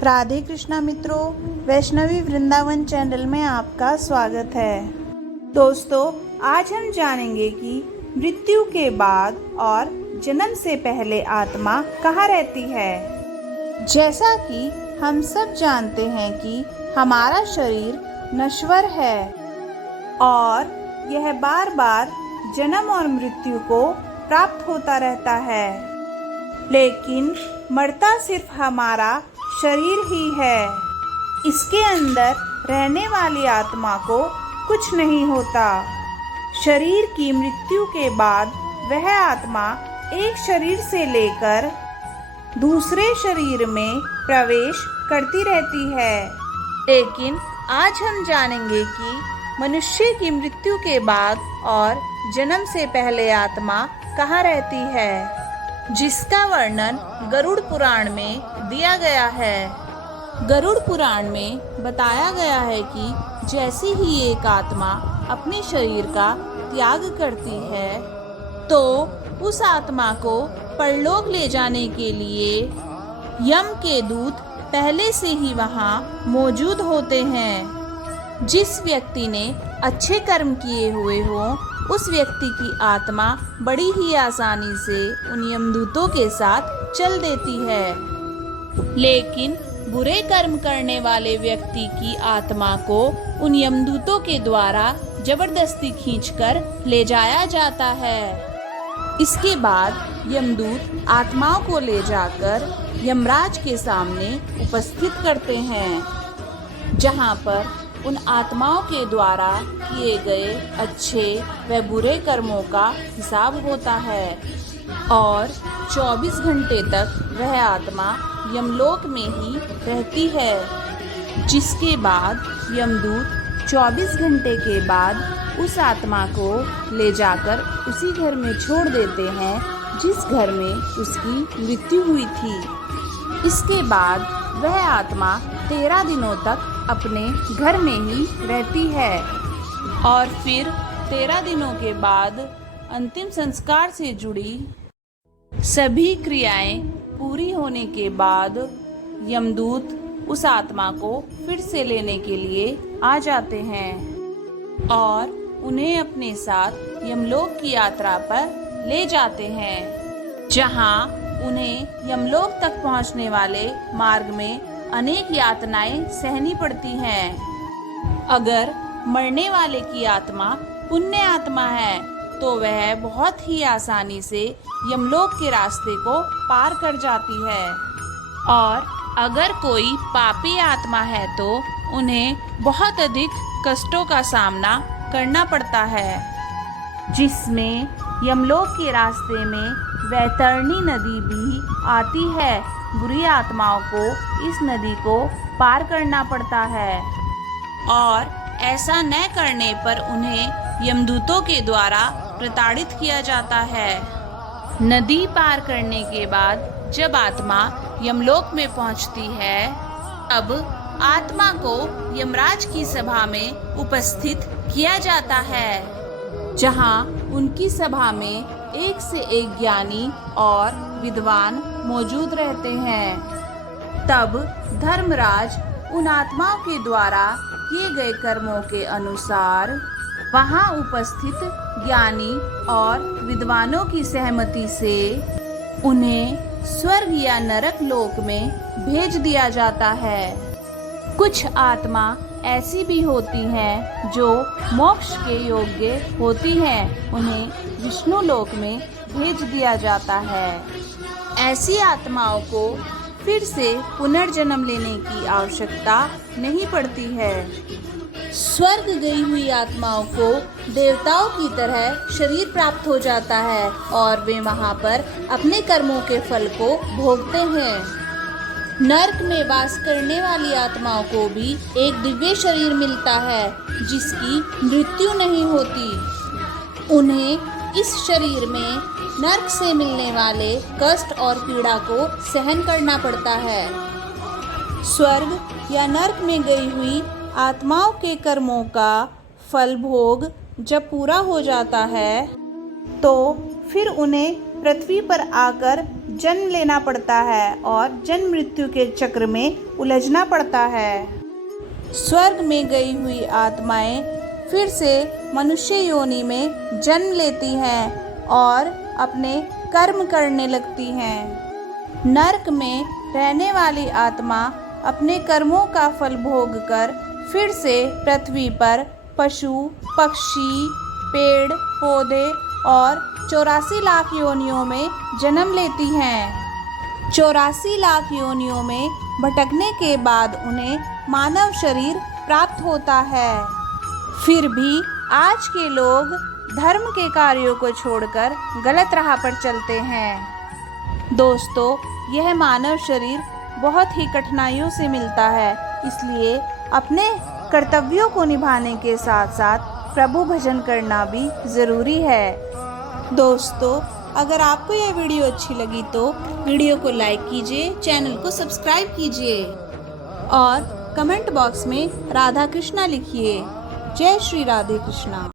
राधे कृष्णा मित्रों, वैष्णवी वृंदावन चैनल में आपका स्वागत है। दोस्तों, आज हम जानेंगे कि मृत्यु के बाद और जन्म से पहले आत्मा कहाँ रहती है। जैसा कि हम सब जानते हैं कि हमारा शरीर नश्वर है और यह बार बार जन्म और मृत्यु को प्राप्त होता रहता है, लेकिन मरता सिर्फ हमारा शरीर ही है। इसके अंदर रहने वाली आत्मा को कुछ नहीं होता। शरीर की मृत्यु के बाद वह आत्मा एक शरीर से लेकर दूसरे शरीर में प्रवेश करती रहती है। लेकिन आज हम जानेंगे कि मनुष्य की मृत्यु के बाद और जन्म से पहले आत्मा कहाँ रहती है, जिसका वर्णन गरुड़ पुराण में दिया गया है। गरुड़ पुराण में बताया गया है कि जैसे ही एक आत्मा अपने शरीर का त्याग करती है तो उस आत्मा को परलोक ले जाने के लिए यम के दूत पहले से ही वहाँ मौजूद होते हैं। जिस व्यक्ति ने अच्छे कर्म किए हुए हों, उस व्यक्ति की आत्मा बड़ी ही आसानी से उन यमदूतों के साथ चल देती है। लेकिन बुरे कर्म करने वाले व्यक्ति की आत्मा को उन यमदूतों के द्वारा जबरदस्ती खींचकर ले जाया जाता है। इसके बाद यमदूत आत्माओं को ले जाकर यमराज के सामने उपस्थित करते हैं, जहां पर उन आत्माओं के द्वारा किए गए अच्छे व बुरे कर्मों का हिसाब होता है और 24 घंटे तक वह आत्मा यमलोक में ही रहती है। जिसके बाद यमदूत 24 घंटे के बाद उस आत्मा को ले जाकर उसी घर में छोड़ देते हैं जिस घर में उसकी मृत्यु हुई थी। इसके बाद वह आत्मा 13 दिनों तक अपने घर में ही रहती है और फिर 13 दिनों के बाद अंतिम संस्कार से जुड़ी सभी क्रियाएं पूरी होने के बाद यमदूत उस आत्मा को फिर से लेने के लिए आ जाते हैं और उन्हें अपने साथ यमलोक की यात्रा पर ले जाते हैं, जहां उन्हें यमलोक तक पहुंचने वाले मार्ग में अनेक यातनाएं सहनी पड़ती हैं। अगर मरने वाले की आत्मा पुण्य आत्मा है तो वह बहुत ही आसानी से यमलोक के रास्ते को पार कर जाती है और अगर कोई पापी आत्मा है तो उन्हें बहुत अधिक कष्टों का सामना करना पड़ता है, जिसमें यमलोक के रास्ते में वैतरणी नदी भी आती है। बुरी आत्माओं को इस नदी को पार करना पड़ता है और ऐसा न करने पर उन्हें यमदूतों के द्वारा प्रताड़ित किया जाता है। नदी पार करने के बाद जब आत्मा यमलोक में पहुंचती है, अब आत्मा को यमराज की सभा में उपस्थित किया जाता है, जहां उनकी सभा में एक से एक ज्ञानी और विद्वान मौजूद रहते हैं। तब धर्मराज उन आत्माओं के द्वारा किए गए कर्मों के अनुसार वहां उपस्थित ज्ञानी और विद्वानों की सहमति से उन्हें स्वर्ग या नरक लोक में भेज दिया जाता है। कुछ आत्मा ऐसी भी होती हैं जो मोक्ष के योग्य होती हैं, उन्हें विष्णु लोक में भेज दिया जाता है। ऐसी आत्माओं को फिर से पुनर्जन्म लेने की आवश्यकता नहीं पड़ती है। स्वर्ग गई हुई आत्माओं को देवताओं की तरह शरीर प्राप्त हो जाता है और वे वहां पर अपने कर्मों के फल को भोगते हैं। नरक में वास करने वाली आत्माओं को भी एक दिव्य शरीर मिलता है जिसकी मृत्यु नहीं होती। उन्हें इस शरीर में नरक से मिलने वाले कष्ट और पीड़ा को सहन करना पड़ता है। स्वर्ग या नरक में गई हुई आत्माओं के कर्मों का फल भोग जब पूरा हो जाता है तो फिर उन्हें पृथ्वी पर आकर जन्म लेना पड़ता है और जन्म मृत्यु के चक्र में उलझना पड़ता है। स्वर्ग में गई हुई आत्माएं फिर से मनुष्य योनि में जन्म लेती हैं और अपने कर्म करने लगती हैं। नरक में रहने वाली आत्मा अपने कर्मों का फल भोग कर फिर से पृथ्वी पर पशु, पक्षी, पेड़, पौधे और 84 लाख योनियों में जन्म लेती हैं। 84 लाख योनियों में भटकने के बाद उन्हें मानव शरीर प्राप्त होता है। फिर भी आज के लोग धर्म के कार्यों को छोड़कर गलत राह पर चलते हैं। दोस्तों, यह मानव शरीर बहुत ही कठिनाइयों से मिलता है, इसलिए अपने कर्तव्यों को निभाने के साथ साथ प्रभु भजन करना भी ज़रूरी है। दोस्तों, अगर आपको यह वीडियो अच्छी लगी तो वीडियो को लाइक कीजिए, चैनल को सब्सक्राइब कीजिए और कमेंट बॉक्स में राधा कृष्णा लिखिए। जय श्री राधे कृष्णा।